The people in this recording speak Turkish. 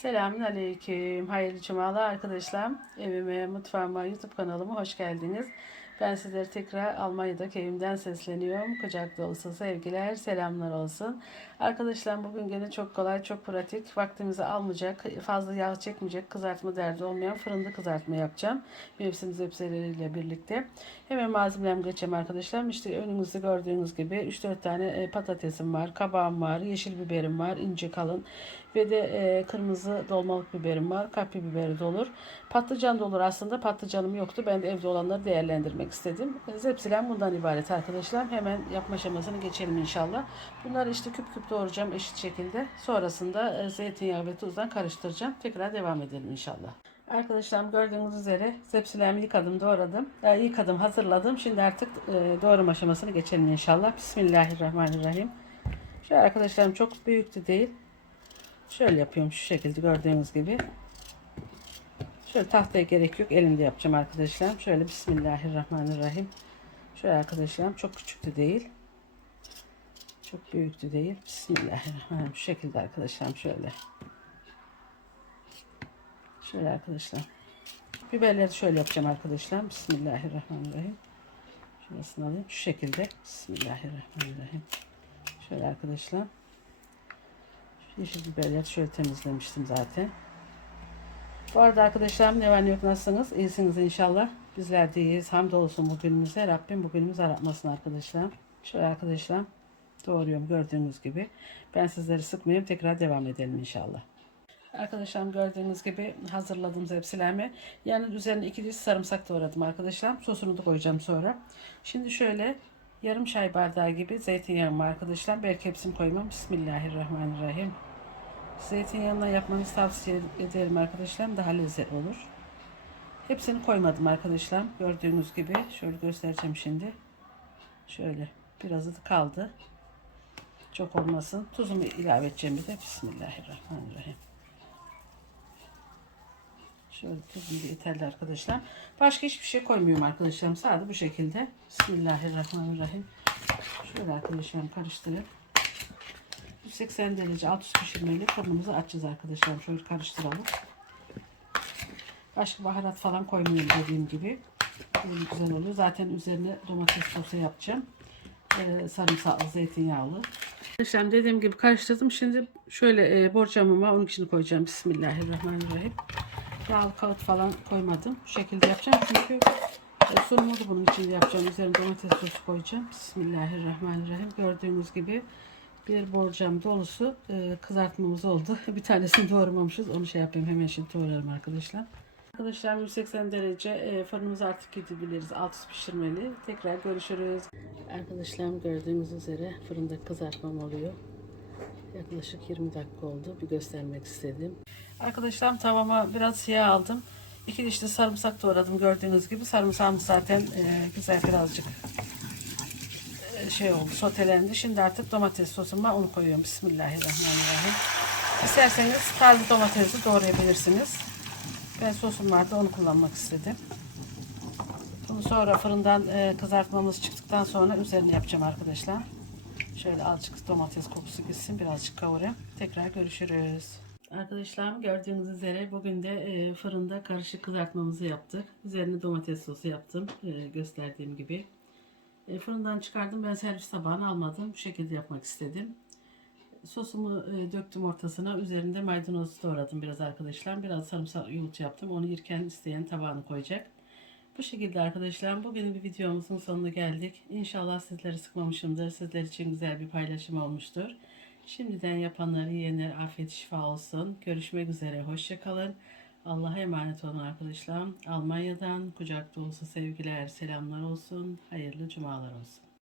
Selamünaleyküm. Hayırlı cumalar arkadaşlar. Evime, mutfağıma, YouTube kanalıma hoş geldiniz. Ben sizlere tekrar Almanya'daki evimden sesleniyorum. Kucak dolusu sevgiler, selamlar olsun. Arkadaşlar bugün gene çok kolay, çok pratik. Vaktimizi almayacak, fazla yağ çekmeyecek, kızartma derdi olmayan fırında kızartma yapacağım. Mevsim zepseleriyle birlikte. Hemen malzemelerimi geçeceğim arkadaşlar. İşte önünüzde gördüğünüz gibi 3-4 tane e, patatesim var, kabağım var, yeşil biberim var, ince kalın ve de e, kırmızı dolmalık biberim var. Kapya biberi de olur. Patlıcan da olur aslında. Patlıcanım yoktu. Ben de evde olanları değerlendirmek istedim. E, Zepsilen bundan ibaret arkadaşlar. Hemen yapma aşamasını geçelim inşallah. Bunları işte küp küp doğrayacağım eşit şekilde. Sonrasında e, zeytinyağı ve tuzdan karıştıracağım. Tekrar devam edelim inşallah. Arkadaşlar gördüğünüz üzere zepsilerimi yıkadım, doğradım. Ya, yıkadım, hazırladım. Şimdi artık e, doğrama aşamasını geçelim inşallah. Bismillahirrahmanirrahim. Şöyle arkadaşlarım çok büyük de değil. Şöyle yapıyorum şu şekilde gördüğünüz gibi. Şöyle tahtaya gerek yok. Elimde yapacağım arkadaşlar. Şöyle Bismillahirrahmanirrahim. Şöyle arkadaşlar çok küçük de değil. Çok büyük de değil. Bismillahirrahmanirrahim. Şu şekilde arkadaşlar şöyle. Şöyle arkadaşlar. Biberleri şöyle yapacağım arkadaşlar. Bismillahirrahmanirrahim. Şurasını alayım. Şu şekilde. Bismillahirrahmanirrahim. Şöyle arkadaşlar. Yeşil biberleri şöyle temizlemiştim zaten. Bu arada arkadaşlarım ne var ne yok nasılsınız? İyisiniz inşallah. Bizler de iyiyiz. Hamdolsun bugünümüze. Rabbim bugünümüzü aratmasın arkadaşlar. Şöyle arkadaşlar doğruyorum gördüğünüz gibi. Ben sizleri sıkmayayım. Tekrar devam edelim inşallah. Arkadaşlarım gördüğünüz gibi hazırladım zepsilerimi. Yani üzerine iki diş sarımsak doğradım arkadaşlar. Sosunu da koyacağım sonra. Şimdi şöyle yarım çay bardağı gibi zeytinyağım arkadaşlar. Belki hepsini koymam. Bismillahirrahmanirrahim. Zeytinyağından yapmanızı tavsiye ederim arkadaşlar. Daha lezzetli olur. Hepsini koymadım arkadaşlar. Gördüğünüz gibi. Şöyle göstereceğim şimdi. Şöyle. Birazı kaldı. Çok olmasın. Tuzumu ilave edeceğim bir de. Bismillahirrahmanirrahim. Şöyle tuzum da yeterli arkadaşlar. Başka hiçbir şey koymuyorum arkadaşlarım. Sadece bu şekilde. Bismillahirrahmanirrahim. Şöyle arkadaşlarım karıştırıp 180 derece alt üst pişirmeyle fırınımızı açacağız arkadaşlar. Şöyle karıştıralım. Başka baharat falan koymuyorum dediğim gibi. Böyle güzel oluyor. Zaten üzerine domates sosu yapacağım. Ee, sarımsaklı, zeytinyağlı. Arkadaşlar dediğim gibi karıştırdım. Şimdi şöyle e, borcamıma onun içine koyacağım. Bismillahirrahmanirrahim. Yağlı kağıt falan koymadım. Bu şekilde yapacağım çünkü e, sunumu bunun içinde yapacağım. Üzerine domates sosu koyacağım. Bismillahirrahmanirrahim. Gördüğünüz gibi bir borcam dolusu e, kızartmamız oldu. Bir tanesini doğramamışız. Onu şey yapayım hemen şimdi doğrarım arkadaşlar. Arkadaşlar 180 derece e, fırınımızı artık gidebiliriz. Alt üst pişirmeli. Tekrar görüşürüz. Arkadaşlar gördüğünüz üzere fırında kızartmam oluyor. Yaklaşık 20 dakika oldu. Bir göstermek istedim. Arkadaşlar tavama biraz yağ aldım. İki dişli sarımsak doğradım gördüğünüz gibi. Sarımsağım zaten e, güzel birazcık şey oldu sotelendi. Şimdi artık domates sosum var onu koyuyorum. Bismillahirrahmanirrahim. İsterseniz taze domatesi doğrayabilirsiniz. Ben sosum vardı onu kullanmak istedim. Bunu sonra fırından e, kızartmamız çıktıktan sonra üzerine yapacağım arkadaşlar. Şöyle azıcık domates kokusu gitsin birazcık kavurayım. Tekrar görüşürüz. Arkadaşlarım gördüğünüz üzere bugün de e, fırında karışık kızartmamızı yaptık. Üzerine domates sosu yaptım e, gösterdiğim gibi. E, fırından çıkardım. Ben servis tabağını almadım. Bu şekilde yapmak istedim. Sosumu e, döktüm ortasına. Üzerinde maydanoz doğradım biraz arkadaşlar. Biraz sarımsak yoğurt yaptım. Onu yerken isteyen tabağını koyacak. Bu şekilde arkadaşlar bugün bir videomuzun sonuna geldik. İnşallah sizleri sıkmamışımdır. Sizler için güzel bir paylaşım olmuştur. Şimdiden yapanları yiyenler afiyet şifa olsun. Görüşmek üzere. Hoşçakalın. Allah'a emanet olun arkadaşlar. Almanya'dan kucak dolusu sevgiler, selamlar olsun. Hayırlı cumalar olsun.